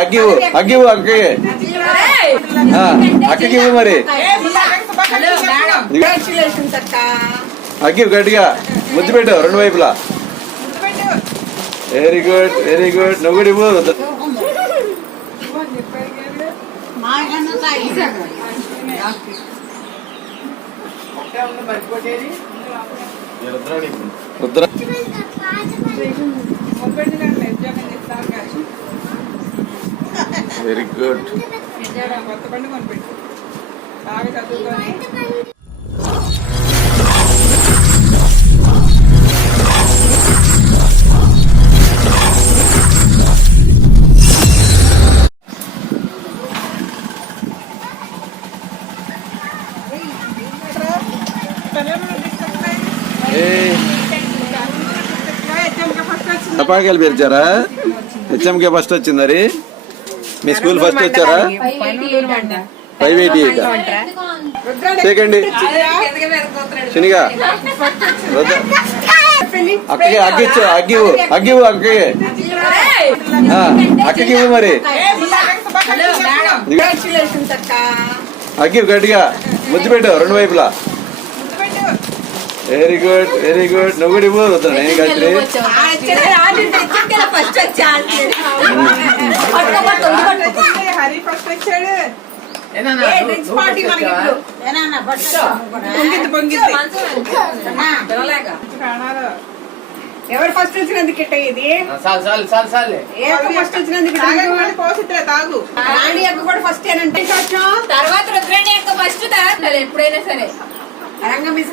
ಅಗ್ಗಿವು ಅಗ್ಗಿವು ಅಕ್ಕಿಗೆ ಅಕ್ಕಿಗಿವು ಮರಿ ಅಗ್ಗಿವು ಗಟ್ಟಿಗ ಮುಚ್ಚಬಿಟ್ಟು ರೆಂಡು ವೈಫ್ಲ very good very good ನುಗುಡಿ ಉದ್ರ mobile ಮೆಜ್ಜಾ ಇರ್ತಾರೆ ಟಾಕಿ ಬೇರೆ ಚಾರ ಹೆಚ್ ಎಂ ಕೆ ಫಸ್ಟ್ ಹಚ್ಚಿಂದ ರೀ మీ స్కూల్ ఫస్ట్ వచ్చారా ఫైవ్ ఎయిటీ సెకండ్ శనిగా అక్కకి అగ్గిచ్చు అగ్గివు అగ్గివు అక్కకి అక్కకి ఇవ్వు మరి అగ్గి గట్టిగా ముద్దు పెట్టు రెండు వైపులా వెరీ గుడ్ వెరీ గుడ్ నువ్వు కూడా ఇవ్వు వద్దు ఎవరు ఫస్ట్ వచ్చినందు సాల్ ఇది ఎవరు ఫస్ట్ వచ్చినందుకు పోసిత్ర తాగు రాణి యొక్క కూడా ఫస్ట్ అంటే తర్వాత రుద్రాణి యొక్క ఫస్ట్ తాగుతారు ఎప్పుడైనా సరే రంగం మిస్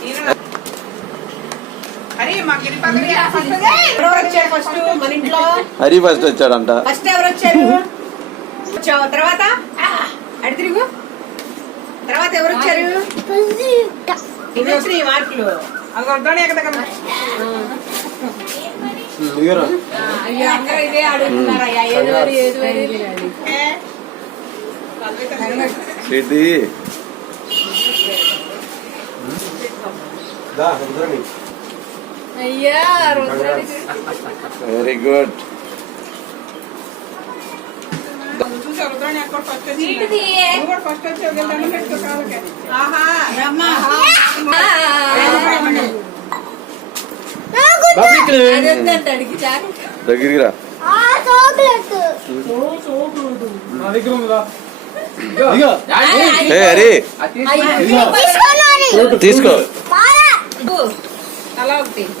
హరి ఫస్ట్ వచ్చాడంట ఫస్ట్ ఎవరు వచ్చారు తర్వాత అడి తిరుగు తర్వాత ఎవరు వచ్చారు వచ్చినాయి మార్కులు అర్థం ఎక్కడ కదా అందరూ ఇదే అడుగుతున్నారా ఏది Yeah, yes. Very good. अरे तीस अला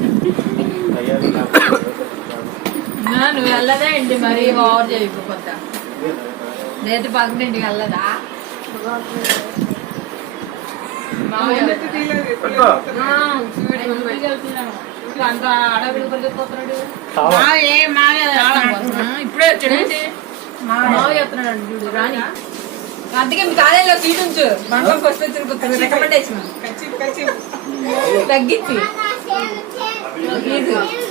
నువ్వు వెళ్ళదా అండి మరి ఓవర్ చేయకు కొంత లేదు పదండి వెళ్ళదా ఇప్పుడే వచ్చాడు మా మావి చెప్తున్నాడు చూడు రాని అందుకే మీ కాలేజీలో సీట్ ఉంచు మనం ఫస్ట్ వచ్చిన రికమెండేషన్ తగ్గించి